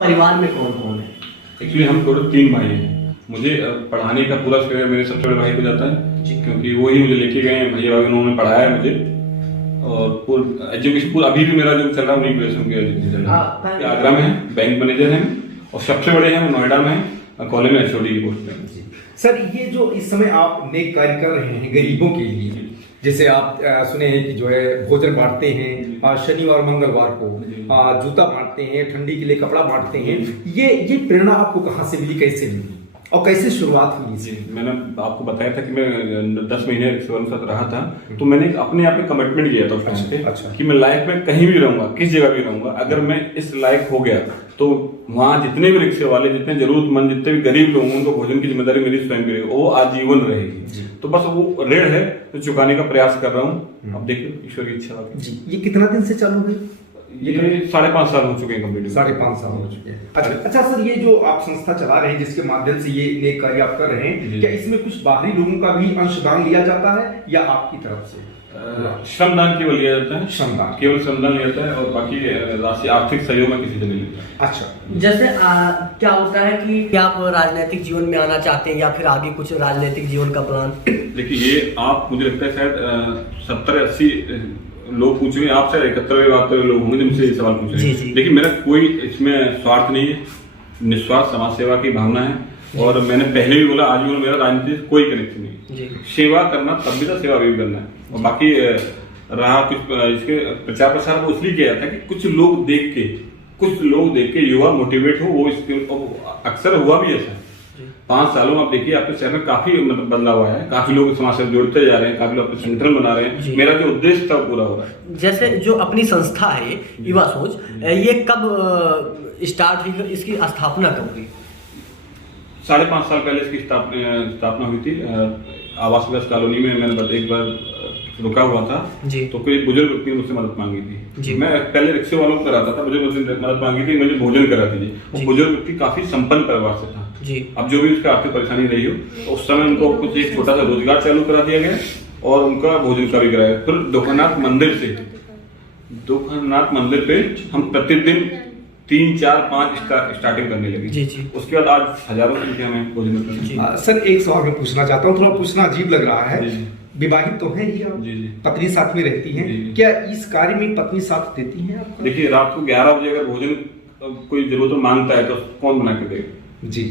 परिवार में कौन कौन है? एक्चुअली हम टोटल 3 भाई हैं। मुझे पढ़ाने का पूरा श्रेय मेरे सबसे बड़े भाई को जाता है, क्योंकि वो ही मुझे लेके गए हैं। भैया भाई उन्होंने पढ़ाया है मुझे, और एजुकेशन पूरा अभी भी मेरा जो चल रहा है उन्हीं प्लेस में एजुकेशन चल रहा है। आगरा में है, बैंक मैनेजर हैं, और सबसे बड़े हैं नोएडा में कॉलेज में HOD की पोस्ट पे। सर, ये जो इस समय आप नेक कार्य कर रहे हैं गरीबों के लिए, जैसे आप सुने हैं कि जो है भोजन बांटते हैं, शनिवार मंगलवार को जूता बांटते हैं, ठंडी के लिए कपड़ा बांटते हैं, ये प्रेरणा आपको कहाँ से मिली, कैसे मिली और कैसे शुरुआत हुई? जी, मैंने आपको बताया था कि मैं 10 महीने रिक्शा के साथ रहा था, तो मैंने अपने आप में कमिटमेंट किया था उस टाइम पे कि मैं लाइफ में कहीं भी रहूंगा, किस जगह भी रहूंगा, अगर मैं इस लायक हो गया तो वहाँ जितने भी रिक्शे वाले, जितने जरूरतमंद, जितने भी गरीब लोग, उनको भोजन की जिम्मेदारी मेरी स्वयं की रहेगी, वो आजीवन रहेगी। तो बस वो ऋण है तो चुकाने का प्रयास कर रहा हूँ। अब देखिए ईश्वर की इच्छा जी। ये कितना दिन से चालू है? ये 5.5 साल हो चुके हैं कंप्लीट। 5.5 साल हो चुके हैं। अच्छा सर, ये जो आप संस्था चला रहे हैं जिसके माध्यम से ये नेक कार्य आप कर रहे हैं, क्या इसमें कुछ बाहरी लोगों का भी अंशदान लिया जाता है या आपकी तरफ से? श्रमदान केवल लिया जाता है, श्रमदान केवल श्रमदान लिया जाता है, और बाकी राशि आर्थिक सहयोग में किसी से नहीं लेता। अच्छा, जैसे क्या होता है कि आप राजनीतिक जीवन में आना चाहते हैं या फिर आगे कुछ राजनीतिक जीवन का प्लान? देखिए, ये आप मुझे लगता है शायद 70-80 लोग पूछ रहे हैं, आप शायद 71 लोग होंगे जिनसे ये सवाल पूछ रहे हैं। देखिए, मेरा कोई इसमें स्वार्थ नहीं है, निस्वार्थ समाज सेवा की भावना है, और मैंने पहले भी बोला, आज भी मेरा राजनीति से कोई कनेक्शन नहीं। सेवा करना तब भी था, सेवा भी करना है। और बाकी रहा कुछ इसके प्रचार प्रसार को इसलिए किया था कि कुछ लोग देख के युवा मोटिवेट हो, वो इसके अक्सर हुआ भी ऐसा। 5 सालों में आप देखिए आपके शहर में काफी मतलब बदलाव हुआ है, काफी लोग समाज से जुड़ते जा रहे हैं, काफी लोग अपने सेंट्रल बना रहे हैं। मेरा जो उद्देश्य था पूरा हो रहा है। जैसे जो अपनी संस्था है युवा सोच, ये कब स्टार्ट हुई, इसकी स्थापना कब हुई? 5.5 साल पहले इसकी स्थापना हुई थी। आवास विकास कॉलोनी में मैंने एक बार रुका हुआ था जी। तो कोई बुजुर्ग व्यक्ति ने मुझसे मदद मांगी थी। मैं पहले रिक्शे वालों को कराता था, बुजुर्ग मदद मांगी थी, मुझे भोजन करा दीजिए। वो बुजुर्ग व्यक्ति काफी संपन्न परिवार से था जी। अब जो भी उसका आर्थिक परेशानी रही हो, तो उस समय उनको कुछ एक छोटा सा रोजगार चालू करा दिया गया, और उनका भोजन का भी कराया। फिर दोखनाथ मंदिर पे हम प्रतिदिन 3, 4, 5 स्टार्टिंग करने लगे जी। उसके बाद आज हजारों संख्या में भोजन करते हैं। सर, एक सवाल मैं पूछना चाहता हूँ, थोड़ा पूछना अजीब लग रहा है। विवाहित तो है ही आप? पत्नी साथ में रहती है, क्या इस कार्य में पत्नी साथ देती है आपका? देखिए, रात को 11 बजे अगर भोजन कोई जरूरत मांगता है तो कौन बना के देगा? जी।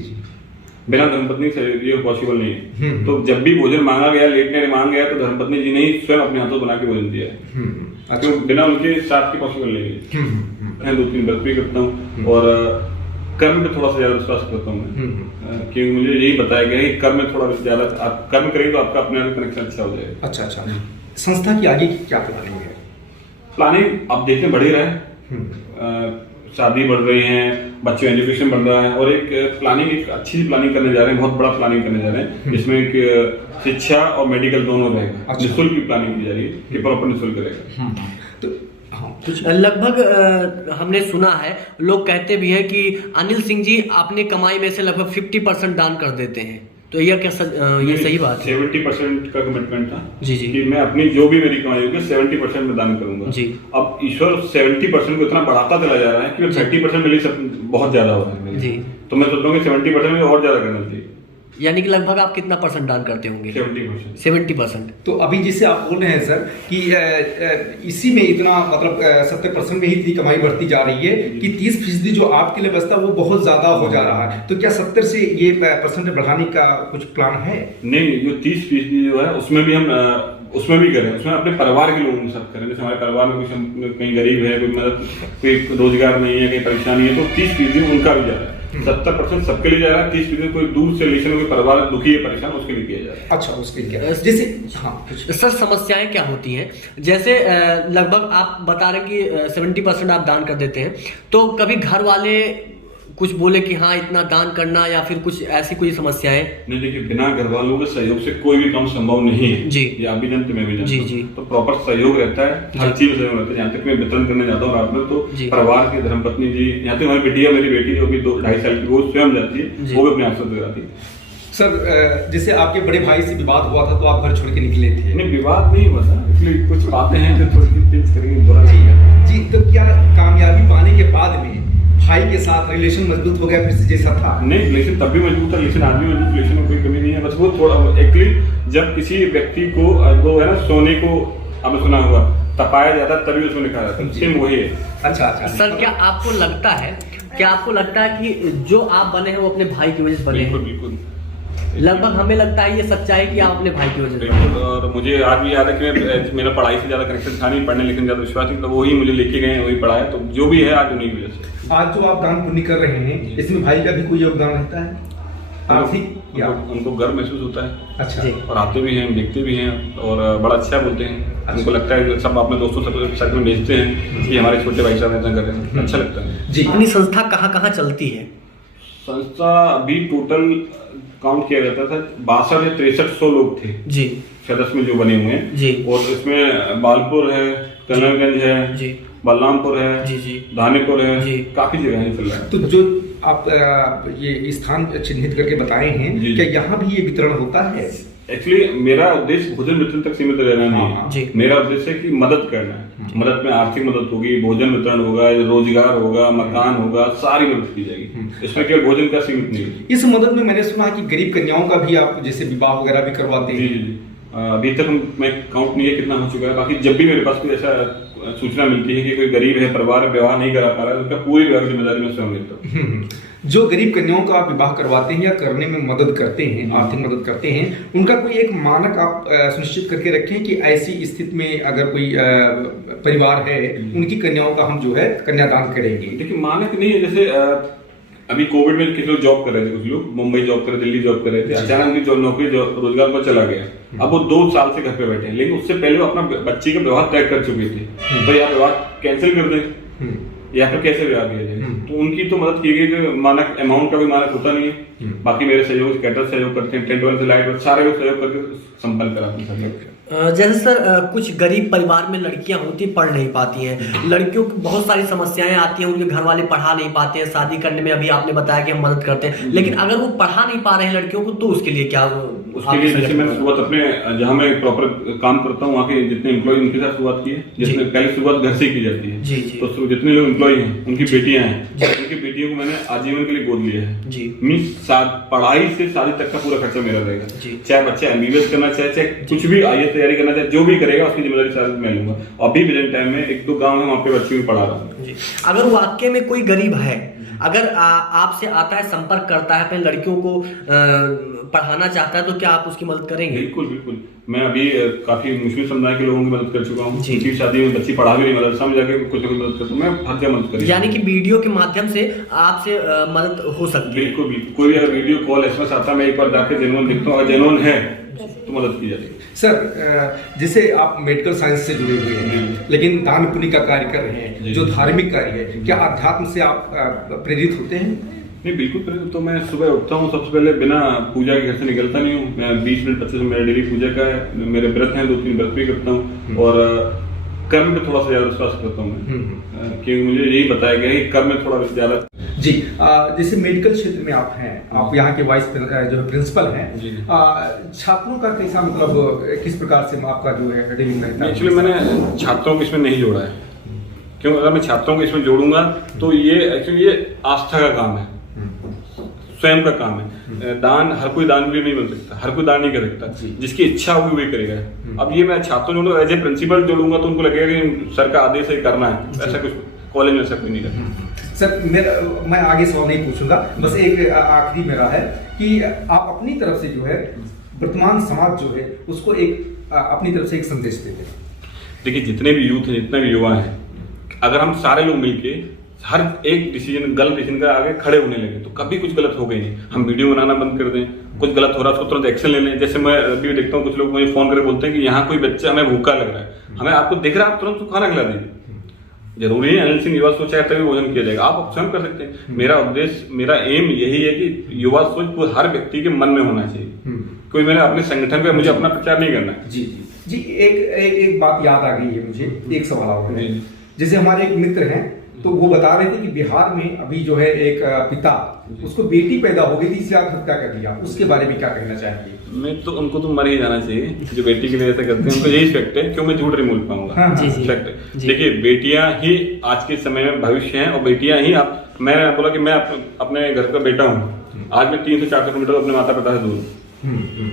बिना धर्मपत्नी से ये पॉसिबल नहीं है। तो जब भी भोजन मांगा गया, लेट नाइट मांगा गया, तो धर्मपत्नी जी ने ही स्वयं अपने हाथों बना के भोजन दिया है। तो बिना उनके साथ के पॉसिबल नहीं है। मैं 2-3 व्रत भी करता हूँ, और कर्म पे थोड़ा सा ज्यादा विश्वास करता हूँ मैं, क्योंकि मुझे यही बताया गया है कि कर्म में थोड़ा ज्यादा आप कर्म करेंगे तो आपका अपने आप कनेक्शन अच्छा हो जाएगा। अच्छा। संस्था की आगे की क्या प्लानिंग है? प्लानिंग आप देखते बढ़ ही रहा है, शादी बढ़ रही है, बच्चों एजुकेशन बढ़ रहा है, और एक अच्छी प्लानिंग करने जा रहे हैं, बहुत बड़ा प्लानिंग करने जा रहे हैं, जिसमें एक शिक्षा और मेडिकल दोनों रहेगा। निःशुल्क की प्लानिंग की जा रही है कि प्रॉपर निःशुल्क रहेगा। लगभग हमने सुना है, लोग कहते भी हैं कि अनिल सिंह जी अपने कमाई में से लगभग 50% दान कर देते हैं, तो यह क्या ये सही बात है? 70% का कमिटमेंट था जी कि मैं अपनी जो भी मेरी कमाई होगी 70% में दान करूंगा जी। अब ईश्वर 70% को इतना बढ़ाता चला जा रहा है कि 30% मेरे लिए बहुत ज्यादा हो रहा है जी। तो मैं सोचता हूँ कि 70% में और ज्यादा करना चाहिए। यानी कि लगभग आप कितना % दान करते होंगे? 70%। तो अभी जिसे आप बोल रहे हैं सर कि इसी में इतना मतलब 70% में ही इतनी कमाई बढ़ती जा रही है कि 30% जो आपके लिए बचता है वो बहुत ज्यादा हो जा रहा है, तो क्या 70 से ये % बढ़ाने का कुछ प्लान है? नहीं, जो 30% जो है उसमें भी हम उसमें भी करें, उसमें अपने परिवार के लोगों के साथ करें। जैसे हमारे परिवार में कुछ कहीं गरीब है, कोई रोजगार नहीं है, कहीं परेशानी है, तो 30% उनका भी जा रहा है। 70% सबके लिए जा रहा है, 30% कोई दूर से रिलेशन कोई परिवार दुखी है, परेशान, उसके लिए किया जा रहा है। अच्छा, उसके लिए जैसे सर समस्याएं क्या होती हैं? जैसे लगभग आप बता रहे कि 70% आप दान कर देते हैं, तो कभी घर वाले कुछ बोले कि हाँ इतना दान करना, या फिर कुछ ऐसी कोई समस्याएं? नहीं, देखिए, बिना घर वालों के सहयोग से कोई भी काम संभव नहीं है जी। ये आप भी जानते, मैं भी जानता हूं। तो प्रॉपर सहयोग रहता है, हर चीज में सहयोग रहता है। यहाँ तक मैं वितरण करने जाता हूँ रात में, तो परिवार की धर्मपत्नी जी, यहाँ तक हमारी बिटिया, मेरी बेटी जो भी 2-2.5 साल की, वो स्वयं जाती है, वो भी अपने आप से कराती है। सर, जैसे आपके बड़े भाई से विवाद हुआ था तो आप घर छोड़ के निकले थे? नहीं, विवाद नहीं हुआ था, इसलिए कुछ बातें हैं जो थोड़ी चेंज करेंगे, बुरा नहीं है जी। तो क्या कामयाबी पाने के बाद में भाई के साथ रिलेशन मजबूत हो गया फिर से जैसा था? नहीं, रिलेशन तब भी मजबूत था, रिलेशन आज भी मजबूत, रिलेशन में कोई कमी नहीं है। बस वो थोड़ा एक्चुअली जब किसी व्यक्ति को वो है ना सोने को आपने सुना होगा तपाया जाता है तभी उसमें लिखा जाता है, सेम वही है। अच्छा। सर क्या आपको लगता है कि जो आप बने हैं वो अपने भाई की वजह से बने हैं? बिल्कुल। लगभग हमें लगता है ये सच्चाई कि आप अपने भाई की वजह से बने बिल्कुल। और मुझे आज भी याद है कि मेरा पढ़ाई से ज्यादा कनेक्शन था नहीं, पढ़ने लिखने ज्यादा विश्वास नहीं, तो वही मुझे लेके गए, वही पढ़ाया, तो जो भी है आज उन्हीं की वजह से। आज जो आप दान पुण्य कर रहे हैं इसमें भाई का भी कोई योगदान रहता है आर्थिक या? उनको गर्व महसूस होता है। अच्छा। जी। और आते भी हैं, देखते भी हैं और बड़ा अच्छा बोलते हैं। अच्छा। उनको लगता है कि सब अपने दोस्तों सब साथ में भेजते हैं कि हमारे छोटे भाई साहब ऐसा कर रहे हैं, अच्छा लगता है जी। अपनी संस्था कहाँ चलती है? संस्था अभी टोटल काउंट किया जाता था 62 या 6300 लोग थे जी सदस्य में जो बने हुए हैं जी। और इसमें बालपुर है, कन्हैयागंज है जी, बलरामपुर है जी धानीपुर है जी। काफी जगह है चल रहा है। तो जो आप ये स्थान चिन्हित करके बताए हैं जी। क्या यहाँ भी ये वितरण होता है? एक्चुअली मेरा उद्देश्य भोजन वितरण तक सीमित रहना नहीं हाँ, जी। है। मेरा उद्देश्य है कि मदद करना है। मदद में आर्थिक मदद होगी, भोजन वितरण होगा, रोजगार होगा, मकान होगा, सारी मदद की जाएगी। इसमें केवल भोजन का सीमित नहीं है। इस मदद में मैंने सुना कि गरीब कन्याओं का भी आप जैसे विवाह वगैरह भी करवाते जी हैं। जी। अभी तक मैं काउंट नहीं है कितना हो चुका है, बाकी जब भी मेरे पास कोई ऐसा सूचना मिलती है कि कोई गरीब है, परिवार विवाह नहीं करा पा रहा है, तो उसका पूरी विवाह की जिम्मेदारी मैं स्वयं लेता हूँ। जो गरीब कन्याओं का आप विवाह करवाते हैं या करने में मदद करते हैं, आर्थिक मदद करते हैं, उनका कोई एक मानक आप सुनिश्चित करके रखें कि ऐसी स्थिति में अगर कोई परिवार है उनकी कन्याओं का हम जो है कन्यादान करेंगे? देखिए मानक नहीं है, जैसे अभी कोविड में किसी लोग जॉब कर रहे थे, कुछ लोग मुंबई जॉब कर रहे, दिल्ली जॉब कर रहे थे, अचानक उनकी नौकरी रोजगार पर चला गया। अब वो 2 साल से घर पे बैठे हैं, लेकिन उससे पहले वो अपना बच्ची का विवाह तय कर चुके थे, तो या विवाह कैंसिल कर दें या फिर कैसे विवाह किया जाए। तो उनकी तो मदद की गई कि मानक अमाउंट का भी मानक होता नहीं है। बाकी मेरे सहयोग कैटर सहयोग करते हैं, टेंट वाले से लाइट वाले सारे लोग सहयोग करके संपन्न कराते हैं। जैसे सर कुछ गरीब परिवार में लड़कियां होती पढ़ नहीं पाती हैं, लड़कियों को बहुत सारी समस्याएं आती हैं, उनके घर वाले पढ़ा नहीं पाते हैं, शादी करने में अभी आपने बताया कि हम मदद करते हैं, लेकिन अगर वो पढ़ा नहीं पा रहे हैं लड़कियों को तो उसके लिए क्या? उसके लिए जैसे मैंने शुरुआत अपने जहाँ मैं प्रॉपर काम करता हूँ वहाँ के जितने एम्प्लॉय उनके साथ शुरुआत की है, जिसमें पहले शुरुआत घर से ही की जाती है। जी जी। तो जितने लोग एम्प्लॉय हैं उनकी बेटियां हैं, उनकी बेटियों को मैंने आजीवन के लिए गोद लिया है जी। मीन्स पढ़ाई से शादी तक का पूरा खर्चा मेरा रहेगा, चाहे बच्चा एमबीबीएस करना चाहे कुछ भी आईएएस तैयारी करना चाहे, जो भी करेगा उसकी जिम्मेदारी सारी मैं लूंगा। अभी प्रेजेंट टाइम में 1-2 गाँव है वहाँ पे बच्चे भी पढ़ा रहा हूँ। अगर वाकई में कोई गरीब है, अगर आपसे आता है, संपर्क करता है, अपने लड़कियों को पढ़ाना चाहता है, तो क्या आप उसकी मदद करेंगे? बिल्कुल बिल्कुल। मैं अभी काफी मुस्लिम समुदाय के लोगों की मदद कर चुका हूँ, उनकी शादी में बच्ची पढ़ा भी नहीं, मदरसा में जाके कुछ ना कुछ मदद करता हूँ, मैं हर जगह मदद करूँ। यानी कि वीडियो के माध्यम से आपसे मदद हो सकती है? बिल्कुल बिल्कुल। कोई अगर वीडियो कॉल एसएमएस आता है, मैं एक बार जाके जेन्युइन देखता हूँ, अगर जेन्युइन है तो मदद की जाती है। सर जैसे आप मेडिकल साइंस से जुड़े हुए हैं लेकिन दान पुण्य का कार्य कर रहे हैं, जो धार्मिक कार्य है, क्या अध्यात्म से आप प्रेरित होते हैं? नहीं बिल्कुल प्रेरित। तो मैं सुबह उठता हूँ, सबसे पहले बिना पूजा के घर से निकलता नहीं हूँ। मैं 20 मिनट 25 मिनट मेरा डेली पूजा का है, मेरे व्रत हैं, 2-3 व्रत भी करता हूँ और कर्म पे थोड़ा सा ज्यादा विश्वास करता हूँ मैं, क्योंकि मुझे यही बताया गया है कि कर्म में थोड़ा ज्यादा। जी। जैसे मेडिकल क्षेत्र में आप हैं, आप यहाँ के वाइस जो है प्रिंसिपल हैं, छात्रों का कैसा मतलब किस प्रकार से आपका जो है डीलिंग रहता है? एक्चुअली मैंने छात्रों को इसमें नहीं जोड़ा है, क्योंकि अगर मैं छात्रों को इसमें जोड़ूंगा तो ये एक्चुअली ये आस्था का काम है, स्वयं का काम है। दान हर कोई दान भी नहीं बन सकता, हर कोई दान नहीं कर सकता, जिसकी इच्छा होगी वही करेगा। अब ये मैं छात्रों जोड़ूंगा, एज ए प्रिंसिपल जोड़ूंगा तो उनको लगेगा कि सर का आदेश है करना है, ऐसा कुछ कॉलेज में ऐसा कोई नहीं रहता। सर मैं आगे सवाल नहीं पूछूंगा, बस एक आखिरी मेरा है कि आप अपनी तरफ से जो है वर्तमान समाज जो है उसको एक अपनी तरफ से एक संदेश देते हैं। देखिए जितने भी यूथ हैं, जितने भी युवा हैं, अगर हम सारे लोग मिलके हर एक डिसीजन गलत डिसीजन का आगे खड़े होने लगे तो कभी कुछ गलत हो गई नहीं। हम वीडियो बनाना बंद कर दें, कुछ गलत हो रहा है उसको तुरंत एक्शन ले लें। जैसे मैं अभी देखता हूँ कुछ लोग मुझे फोन करके बोलते हैं कि यहाँ कोई बच्चा हमें भूखा लग रहा है, हमें आपको दिख रहा है, आप तुरंत खाना खिला दीजिए। जरूरी है अनिल सिंह युवा सोच है तभी भोजन किया जाएगा, आप स्वयं कर सकते हैं। मेरा उद्देश्य, मेरा एम यही है कि युवा सोच हर व्यक्ति के मन में होना चाहिए। कोई मैंने अपने संगठन पे मुझे अपना प्रचार नहीं करना है। जी जी जी। एक बात याद आ गई है मुझे, एक सवाल और है। जैसे हमारे एक मित्र हैं तो वो बता रहे थे कि बिहार में अभी जो है एक पिता, उसको बेटी पैदा हो गई थी इसलिए आत्महत्या कर लिया, उसके बारे में क्या कहना चाहेंगे? मैं तो उनको तो मर ही जाना चाहिए जो बेटी के लिए ऐसा करते हैं, उनको यही फैक्ट है, क्यों मैं झूठ नहीं बोल पाऊंगा। फैक्ट है। देखिए बेटियां ही आज के समय में भविष्य हैं और बेटियां ही आप मैंने बोला कि मैं अपने घर का बेटा हूँ, आज मैं 300 से 400 किलोमीटर अपने माता पिता से दूर हूँ,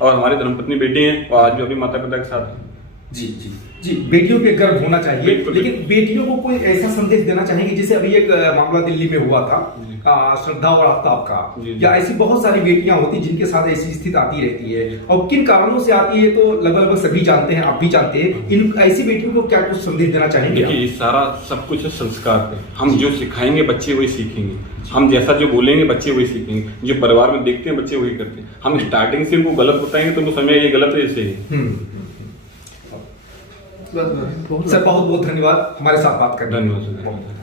और हमारी धर्मपत्नी बेटी है और आज भी अभी माता पिता के साथ है। जी जी जी, बेटियों पे गर्व होना चाहिए, लेकिन बेटियों को कोई ऐसा संदेश देना चाहेंगे, जैसे अभी एक मामला दिल्ली में हुआ था श्रद्धा और आफ्ताब का, या ऐसी बहुत सारी बेटियां होती जिनके साथ ऐसी स्थिति आती रहती है, और किन कारणों से आती है तो लगभग सभी जानते हैं, आप भी जानते हैं, इन ऐसी बेटियों को क्या कुछ संदेश देना चाहेंगे? देखिए, ये सारा सब कुछ संस्कार पे, हम जो सिखाएंगे बच्चे वही सीखेंगे, हम जैसा जो बोलेंगे बच्चे वही सीखेंगे, जो परिवार में देखते हैं बच्चे वही करते हैं। हम स्टार्टिंग से उनको गलत बताएंगे तो उनको समय ये गलत है, ऐसे ही। सर बहुत बहुत धन्यवाद हमारे साथ बात करने के लिए। धन्यवाद।